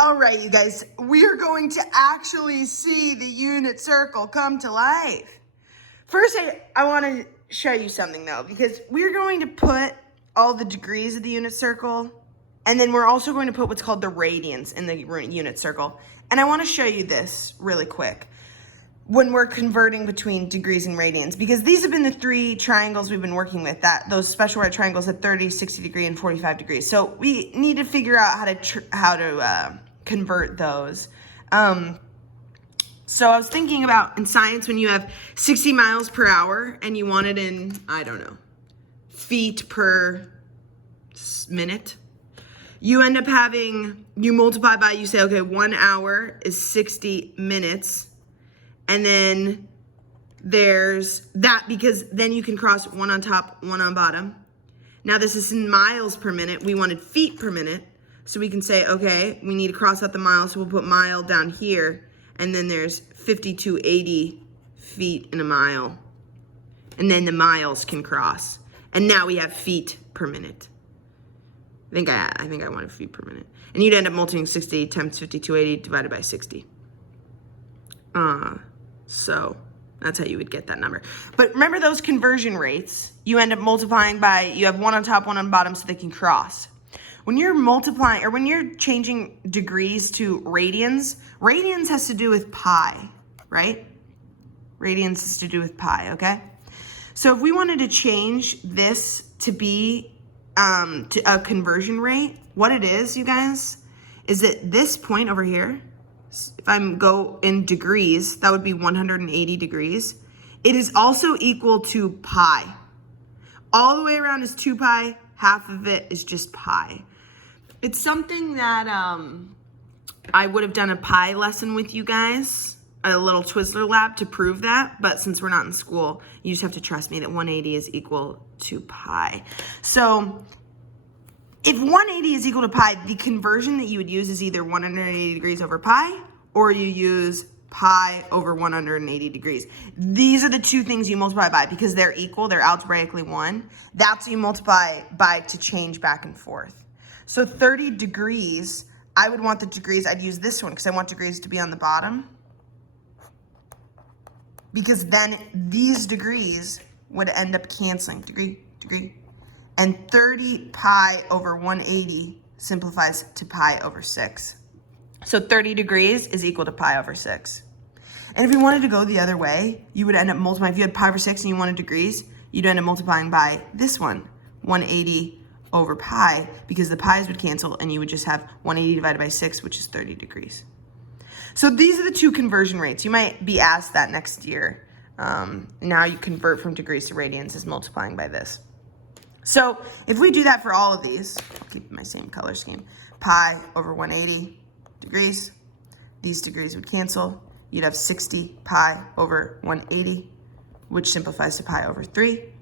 All right, you guys, we are going to actually see the unit circle come to life. First, I want to show you something though, because we're going to put all the degrees of the unit circle, and then we're also going to put what's called the radians in the unit circle. And I want to show you this really quick when we're converting between degrees and radians, because these have been the three triangles we've been working with, those special right triangles at 30, 60 degree, and 45 degrees. So we need to figure out how to convert those. So I was thinking about in science when you have 60 miles per hour and you want it in, I don't know, feet per minute. You end up having, you multiply by, you say, okay, 1 hour is 60 minutes. And then there's that, because then you can cross one on top, one on bottom. Now this is in miles per minute. We wanted feet per minute. So we can say, okay, we need to cross out the miles, so we'll put mile down here, and then there's 5280 feet in a mile. And then the miles can cross. And now we have feet per minute. I think I wanted feet per minute. And you'd end up multiplying 60 times 5280 divided by 60. So that's how you would get that number. But remember those conversion rates, you end up multiplying by, you have one on top, one on bottom, so they can cross. When you're multiplying, or when you're changing degrees to radians, radians has to do with pi, right? Radians has to do with pi, okay? So if we wanted to change this to be to a conversion rate, what it is, you guys, is that this point over here, if I go in degrees, that would be 180 degrees. It is also equal to pi. All the way around is 2 pi, half of it is just pi. It's something that I would have done a pi lesson with you guys, a little Twizzler lab to prove that, but since we're not in school, you just have to trust me that 180 is equal to pi. So if 180 is equal to pi, the conversion that you would use is either 180 degrees over pi, or you use pi over 180 degrees. These are the two things you multiply by because they're equal, they're algebraically one. That's what you multiply by to change back and forth. So 30 degrees, I would want the degrees, I'd use this one because I want degrees to be on the bottom. Because then these degrees would end up canceling, degree. And 30 pi over 180 simplifies to pi over 6. So 30 degrees is equal to pi over 6. And if you wanted to go the other way, you would end up multiplying. If you had pi over 6 and you wanted degrees, you'd end up multiplying by this one, 180 over pi, because the pi's would cancel and you would just have 180 divided by 6, which is 30 degrees. So these are the two conversion rates. You might be asked that next year. Now you convert from degrees to radians is multiplying by this. So if we do that for all of these, I'll keep my same color scheme, pi over 180 degrees, these degrees would cancel. You'd have 60 pi over 180, which simplifies to pi over 3.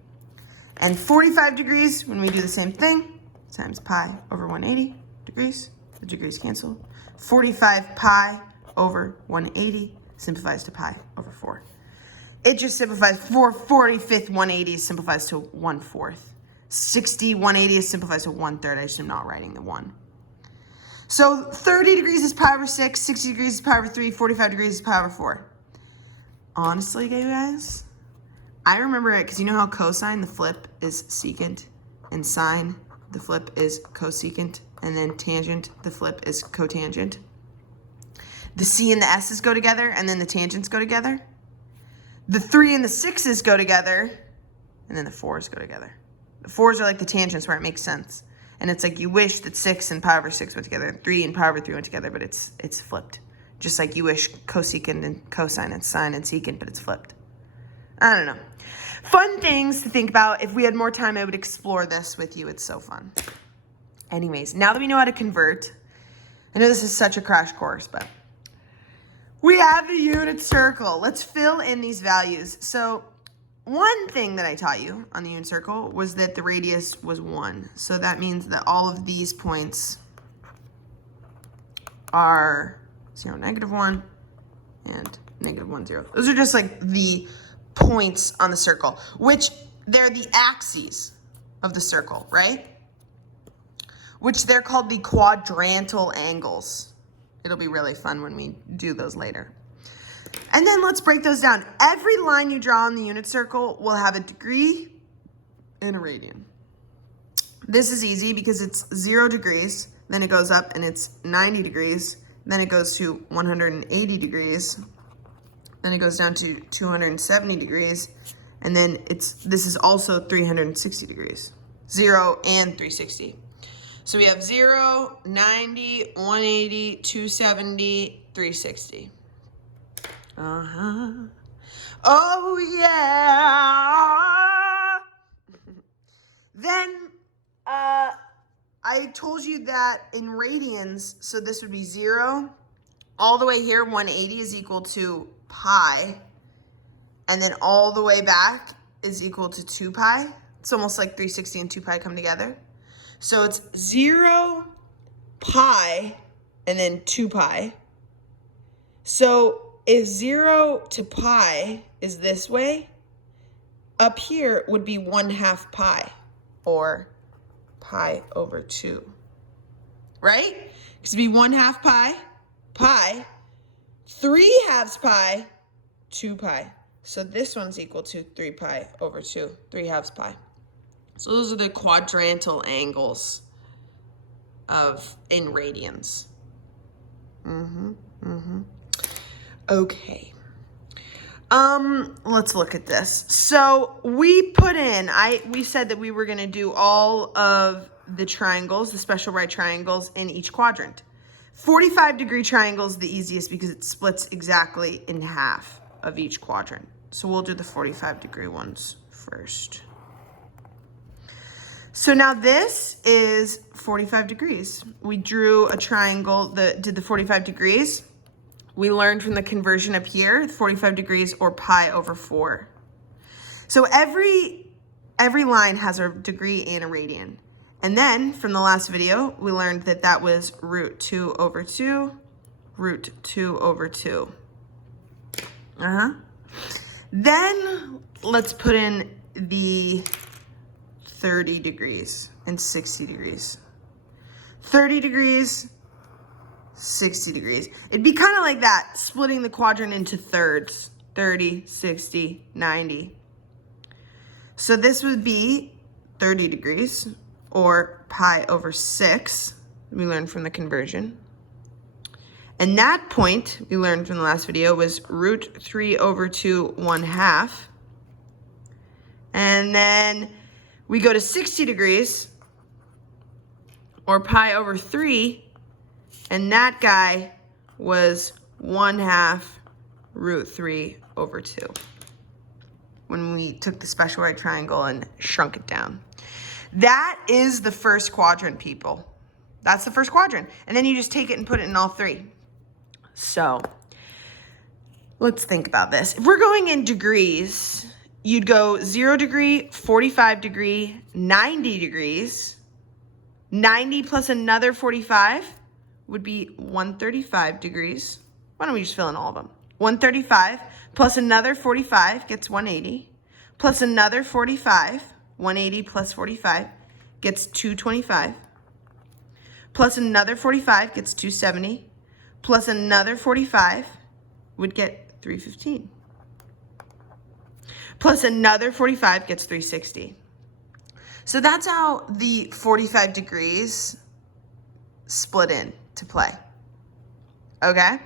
And 45 degrees, when we do the same thing, times pi over 180 degrees, the degrees cancel. 45 pi over 180 simplifies to pi over 4. It just simplifies, 4/45 180 simplifies to 1/4. 60 180 simplifies to 1/3. I just am not writing the 1. So 30 degrees is pi over 6, 60 degrees is pi over 3, 45 degrees is pi over 4. Honestly, you guys, I remember it because you know how cosine, the flip is secant, and sine, the flip is cosecant, and then tangent, the flip is cotangent. The C and the S's go together, and then the tangents go together. The 3 and the 6's go together, and then the 4's go together. The 4's are like the tangents where it makes sense. And it's like you wish that 6 and pi over 6 went together, and 3 and pi over 3 went together, but it's flipped. Just like you wish cosecant and cosine and sine and secant, but it's flipped. I don't know. Fun things to think about. If we had more time, I would explore this with you. It's so fun. Anyways, now that we know how to convert, I know this is such a crash course, but we have the unit circle. Let's fill in these values. So one thing that I taught you on the unit circle was that the radius was 1. So that means that all of these points are 0, -1, and -1, 0. Those are just like the points on the circle, which they're the axes of the circle, right? Which they're called the quadrantal angles. It'll be really fun when we do those later. And then let's break those down. Every line you draw on the unit circle will have a degree and a radian. This is easy because it's 0 degrees, then it goes up and it's 90 degrees, then it goes to 180 degrees, then it goes down to 270 degrees, and then this is also 360 degrees. 0 and 360. So we have 0, 90, 180, 270, 360. Oh yeah. Then I told you that in radians, so this would be 0. All the way here, 180 is equal to pi. And then all the way back is equal to 2 pi. It's almost like 360 and 2 pi come together. So it's 0, pi, and then 2 pi. So if 0 to pi is this way, up here would be 1/2 pi, or pi over 2, right? Because it'd be 1/2 pi, pi, 3/2 pi, 2 pi. So this one's equal to 3 pi over 2, 3/2 pi. So those are the quadrantal angles in radians. Okay. Let's look at this. So we put in, we said that we were going to do all of the triangles, the special right triangles in each quadrant. 45-degree triangle is the easiest because it splits exactly in half of each quadrant. So we'll do the 45-degree ones first. So now this is 45 degrees. We drew a triangle that did the 45 degrees. We learned from the conversion up here, 45 degrees or pi over 4. So every line has a degree and a radian. And then from the last video, we learned that that was root 2 over 2, root 2 over 2. Then let's put in the 30 degrees and 60 degrees. 30 degrees, 60 degrees. It'd be kind of like that, splitting the quadrant into thirds, 30, 60, 90. So this would be 30 degrees, or pi over 6, we learned from the conversion. And that point, we learned from the last video, was root 3 over 2, 1/2. And then we go to 60 degrees, or pi over 3, and that guy was 1/2 root 3 over 2. When we took the special right triangle and shrunk it down. That is the first quadrant, people. That's the first quadrant. And then you just take it and put it in all three. So let's think about this. If we're going in degrees, you'd go 0 degree, 45 degree, 90 degrees. 90 plus another 45 would be 135 degrees. Why don't we just fill in all of them? 135 plus another 45 gets 180. Plus another 45, 180 plus 45 gets 225. Plus another 45 gets 270. Plus another 45 would get 315. Plus another 45 gets 360. So that's how the 45 degrees split in to play. Okay?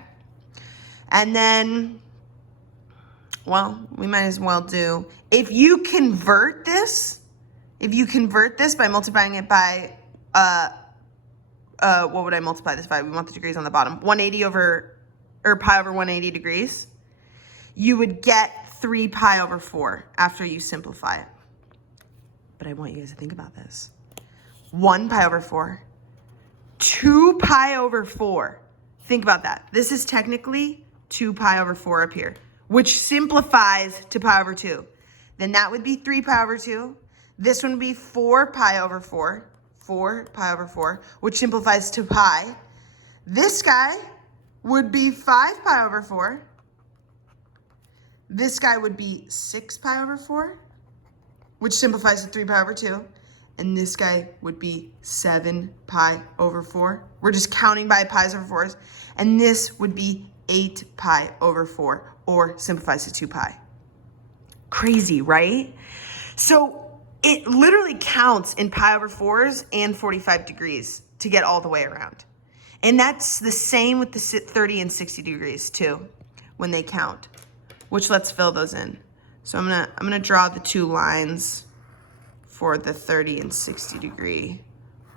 And then, well, we might as well do, if you convert this by multiplying it by, what would I multiply this by? We want the degrees on the bottom. 180 over, or pi over 180 degrees. You would get 3 pi over 4 after you simplify it. But I want you guys to think about this. 1 pi over 4. 2 pi over 4. Think about that. This is technically 2 pi over 4 up here, which simplifies to pi over 2. Then that would be 3 pi over 2. This one would be 4 pi over 4. 4 pi over 4, which simplifies to pi. This guy would be 5 pi over 4. This guy would be 6 pi over 4, which simplifies to 3 pi over 2. and this guy would be 7 pi over 4. We're just counting by pi's over 4s. And this would be 8 pi over 4, or simplifies to 2 pi. Crazy, right? So it literally counts in pi over 4s and 45 degrees to get all the way around. And that's the same with the 30 and 60 degrees too, when they count, which let's fill those in. So I'm gonna draw the 2 lines for the 30 and 60 degree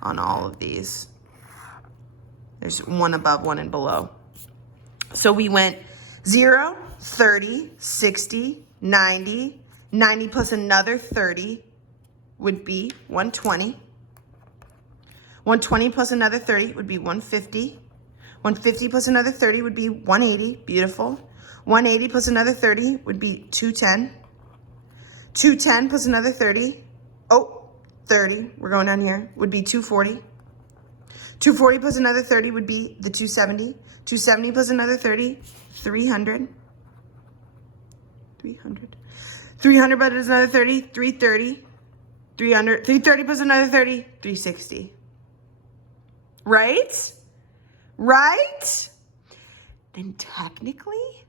on all of these. There's one above, one and below. So we went 0, 30, 60, 90, 90 plus another 30 would be 120. 120 plus another 30 would be 150. 150 plus another 30 would be 180. Beautiful. 180 plus another 30 would be 210. 210 plus another 30. Oh, 30. We're going down here. Would be 240. 240 plus another 30 would be the 270. 270 plus another 30, 300. 300. 300 plus another 30, 330. 300. 330 plus another 30, 360. Right? Right? Then technically,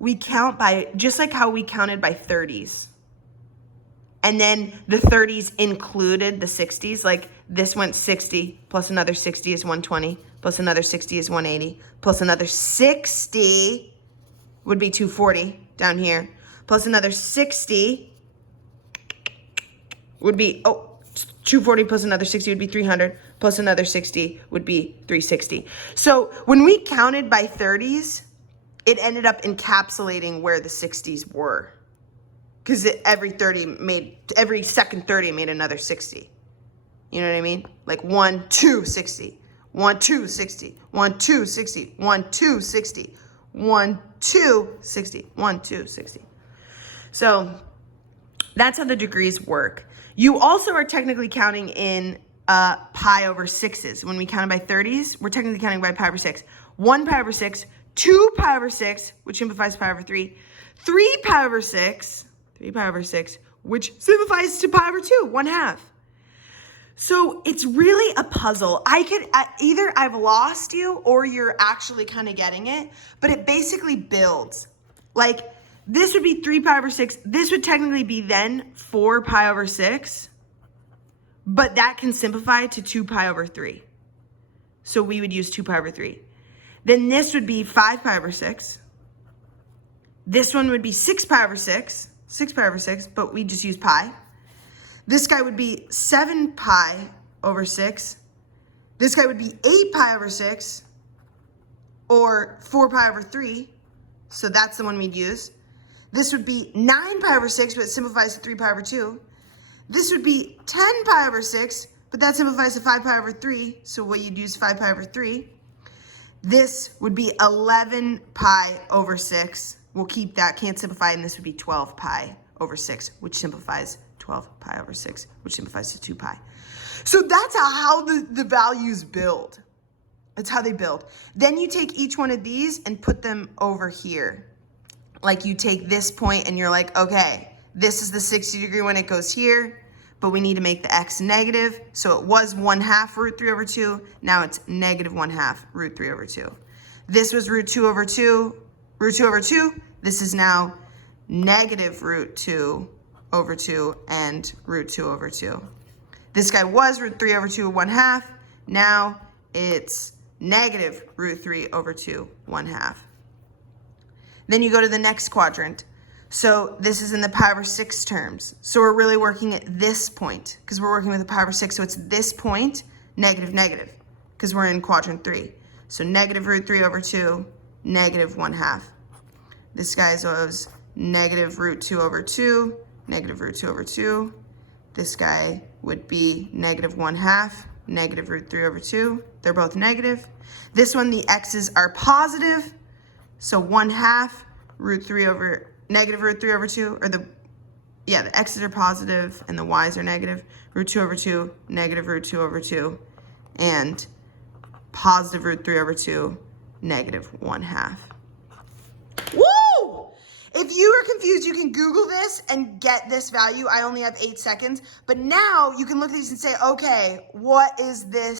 we count by, just like how we counted by 30s. And then the 30s included the 60s. Like this went 60, plus another 60 is 120, plus another 60 is 180, plus another 60 would be 240 down here, plus another 60 would be, 240 plus another 60 would be 300, plus another 60 would be 360. So when we counted by 30s, it ended up encapsulating where the 60s were. Because every second 30 made another 60. You know what I mean? Like 1, 2, 60. 1, 2, 60. 1, 2, 60. 1, 2, 60. 1, 2, 60. 1, 2, 60. So that's how the degrees work. You also are technically counting in pi over 6s. When we counted by 30s, we're technically counting by pi over 6. 1 pi over 6, 2 pi over 6, which simplifies pi over 3, 3 pi over 6, 3 pi over 6, which simplifies to pi over 2, 1/2. So it's really a puzzle. Either I've lost you or you're actually kind of getting it, but it basically builds. Like this would be 3 pi over 6. This would technically be then 4 pi over 6, but that can simplify to 2 pi over 3. So we would use 2 pi over 3. Then this would be 5 pi over 6. This one would be 6 pi over 6. 6 pi over 6, but we just use pi. This guy would be 7 pi over 6. This guy would be 8 pi over 6, or 4 pi over 3. So that's the one we'd use. This would be 9 pi over 6, but it simplifies to 3 pi over 2. This would be 10 pi over 6, but that simplifies to 5 pi over 3. So what you'd use 5 pi over 3. This would be 11 pi over 6. We'll keep that, can't simplify, and this would be 12 pi over 6, which simplifies 12 pi over 6, which simplifies to 2 pi. So that's how the values build. That's how they build. Then you take each one of these and put them over here. Like you take this point and you're like, okay, this is the 60 degree when it goes here, but we need to make the x negative. So it was 1/2 root 3 over 2. Now it's negative 1/2 root 3 over 2. This was root 2 over 2, root 2 over 2. This is now negative root 2 over 2 and root 2 over 2. This guy was root 3 over 2, 1/2. Now it's negative root 3 over 2, 1/2. Then you go to the next quadrant. So this is in the pi over 6 terms. So we're really working at this point because we're working with the pi over 6. So it's this point, negative, negative, because we're in quadrant 3. So negative root 3 over 2, negative 1/2. This guy is negative root 2 over 2, negative root 2 over 2. This guy would be negative 1/2, negative root 3 over 2. They're both negative. This one, the x's are positive. So 1/2 root 3 over, negative root 3 over 2, or the x's are positive and the y's are negative. Root 2 over 2, negative root 2 over 2, and positive root 3 over 2, negative 1/2. Woo! If you are confused, you can Google this and get this value. I only have 8 seconds, but now you can look at these and say, okay, what is this